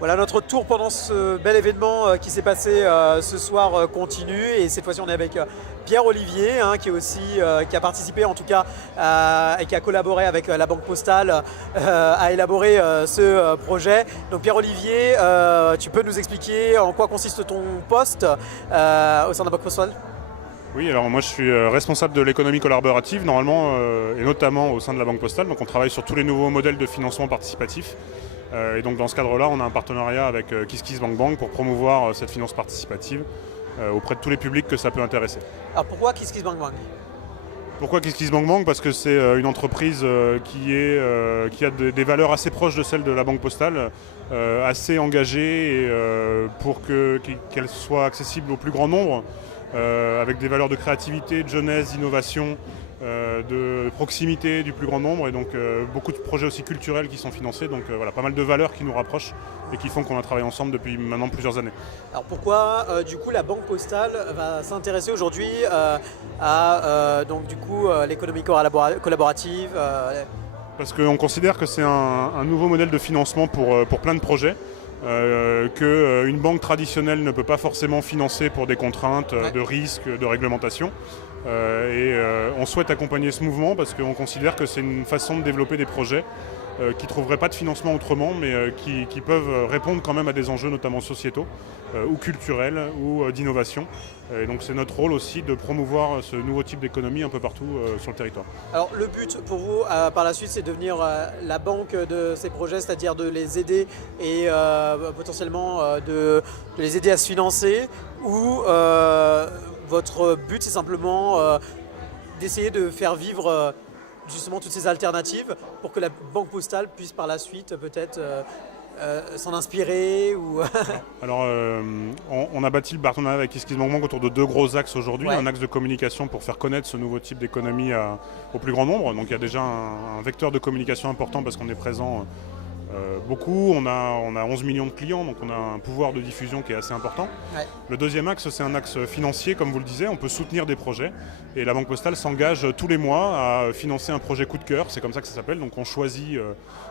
Voilà, notre tour pendant ce bel événement qui s'est passé ce soir continue, et cette fois-ci on est avec Pierre Olivier qui est aussi qui a participé en tout cas et qui a collaboré avec la Banque Postale à élaborer ce projet. Donc Pierre Olivier, tu peux nous expliquer en quoi consiste ton poste au sein de la Banque Postale? Oui, alors moi je suis responsable de l'économie collaborative normalement et notamment au sein de la Banque Postale. Donc on travaille sur tous les nouveaux modèles de financement participatif. Et donc dans ce cadre-là, on a un partenariat avec KissKissBankBank pour promouvoir cette finance participative auprès de tous les publics que ça peut intéresser. Alors pourquoi KissKissBankBank? Pourquoi KissKissBankBank? Parce que c'est une entreprise qui a des valeurs assez proches de celles de la Banque Postale, assez engagée pour qu'elle soit accessible au plus grand nombre, avec des valeurs de créativité, de jeunesse, d'innovation, de proximité du plus grand nombre, et donc beaucoup de projets aussi culturels qui sont financés. Donc voilà, pas mal de valeurs qui nous rapprochent et qui font qu'on a travaillé ensemble depuis maintenant plusieurs années. Alors pourquoi du coup la Banque Postale va s'intéresser aujourd'hui à donc du coup l'économie collaborative Parce qu'on considère que c'est un nouveau modèle de financement pour plein de projets. Qu'une banque traditionnelle ne peut pas forcément financer pour des contraintes de risques, de réglementation. On souhaite accompagner ce mouvement parce qu'on considère que c'est une façon de développer des projets qui ne trouveraient pas de financement autrement, mais qui peuvent répondre quand même à des enjeux notamment sociétaux ou culturels ou d'innovation. Et donc c'est notre rôle aussi de promouvoir ce nouveau type d'économie un peu partout sur le territoire. Alors le but pour vous par la suite, c'est de devenir la banque de ces projets, c'est-à-dire de les aider et potentiellement de les aider à se financer, ou votre but c'est simplement d'essayer de faire vivre justement toutes ces alternatives pour que la Banque Postale puisse par la suite peut-être s'en inspirer ou Alors, on a bâti le partenariat avec KissKissBankBank autour de deux gros axes aujourd'hui. Un axe de communication pour faire connaître ce nouveau type d'économie au plus grand nombre. Donc il y a déjà un vecteur de communication important parce qu'on est présent beaucoup. On a 11 millions de clients, donc on a un pouvoir de diffusion qui est assez important. Ouais. Le deuxième axe, c'est un axe financier, comme vous le disiez. On peut soutenir des projets et la Banque Postale s'engage tous les mois à financer un projet coup de cœur. C'est comme ça que ça s'appelle. Donc on choisit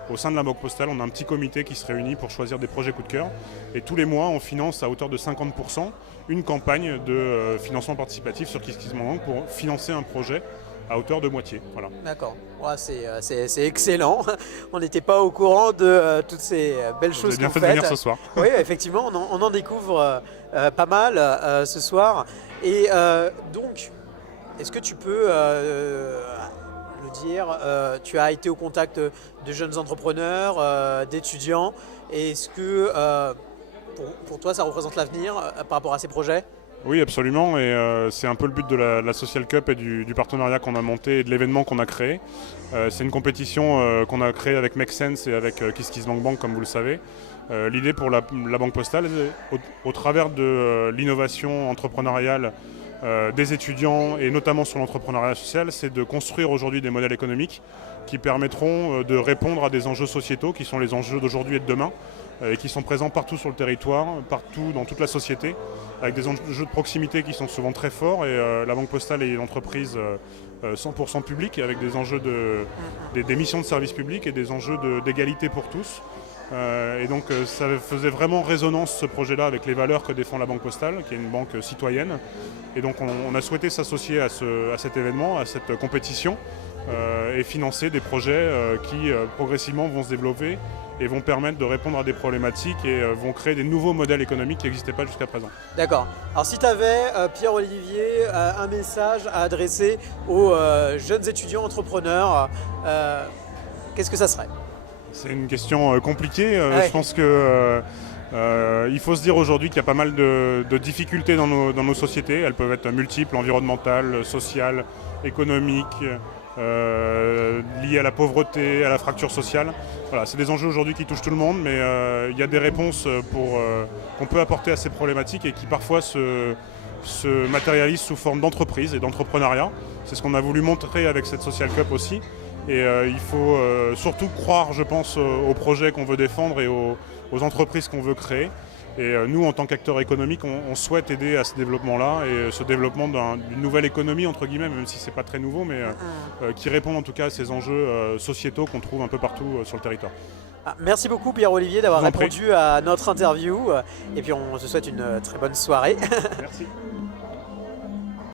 au sein de la Banque Postale, on a un petit comité qui se réunit pour choisir des projets coup de cœur. Et tous les mois, on finance à hauteur de 50% une campagne de financement participatif sur KissKissBankBank pour financer un projet à hauteur de moitié. Voilà. D'accord, ouais, c'est excellent. On n'était pas au courant de toutes ces belles choses que Vous avez bien vous fait de faites. venir ce soir. Oui, effectivement, on en découvre pas mal ce soir. Et donc, est-ce que tu peux le dire, tu as été au contact de jeunes entrepreneurs, d'étudiants, et est-ce que pour toi ça représente l'avenir par rapport à ces projets? Oui, absolument, et c'est un peu le but de la Social Cup et du partenariat qu'on a monté et de l'événement qu'on a créé. C'est une compétition qu'on a créée avec Make Sense et avec KissKissBankBank, comme vous le savez. L'idée pour la Banque Postale, au travers de l'innovation entrepreneuriale des étudiants et notamment sur l'entrepreneuriat social, c'est de construire aujourd'hui des modèles économiques qui permettront de répondre à des enjeux sociétaux qui sont les enjeux d'aujourd'hui et de demain, et qui sont présents partout sur le territoire, partout dans toute la société, avec des enjeux de proximité qui sont souvent très forts. Et la Banque Postale est une entreprise 100% publique, avec des enjeux des missions de service public et des enjeux d'égalité pour tous. Et donc ça faisait vraiment résonance, ce projet-là, avec les valeurs que défend la Banque Postale, qui est une banque citoyenne. Et donc on a souhaité s'associer à cet événement, à cette compétition, et financer des projets qui progressivement vont se développer et vont permettre de répondre à des problématiques et vont créer des nouveaux modèles économiques qui n'existaient pas jusqu'à présent. D'accord. Alors si tu avais, Pierre-Olivier, un message à adresser aux jeunes étudiants entrepreneurs, qu'est-ce que ça serait? C'est une question compliquée. Ouais. Je pense que il faut se dire aujourd'hui qu'il y a pas mal de difficultés dans nos sociétés. Elles peuvent être multiples, environnementales, sociales, économiques, liées à la pauvreté, à la fracture sociale. Voilà, c'est des enjeux aujourd'hui qui touchent tout le monde, mais il y a des réponses qu'on peut apporter à ces problématiques et qui parfois se matérialisent sous forme d'entreprise et d'entrepreneuriat. C'est ce qu'on a voulu montrer avec cette Social Cup aussi. Et il faut surtout croire, je pense, aux projets qu'on veut défendre et aux entreprises qu'on veut créer. Et nous, en tant qu'acteurs économiques, on souhaite aider à ce développement-là et ce développement d'une nouvelle économie, entre guillemets, même si ce n'est pas très nouveau, mais qui répond en tout cas à ces enjeux sociétaux qu'on trouve un peu partout sur le territoire. Merci beaucoup Pierre-Olivier d'avoir Je vous en prie. répondu à notre interview et puis on se souhaite une très bonne soirée. Merci.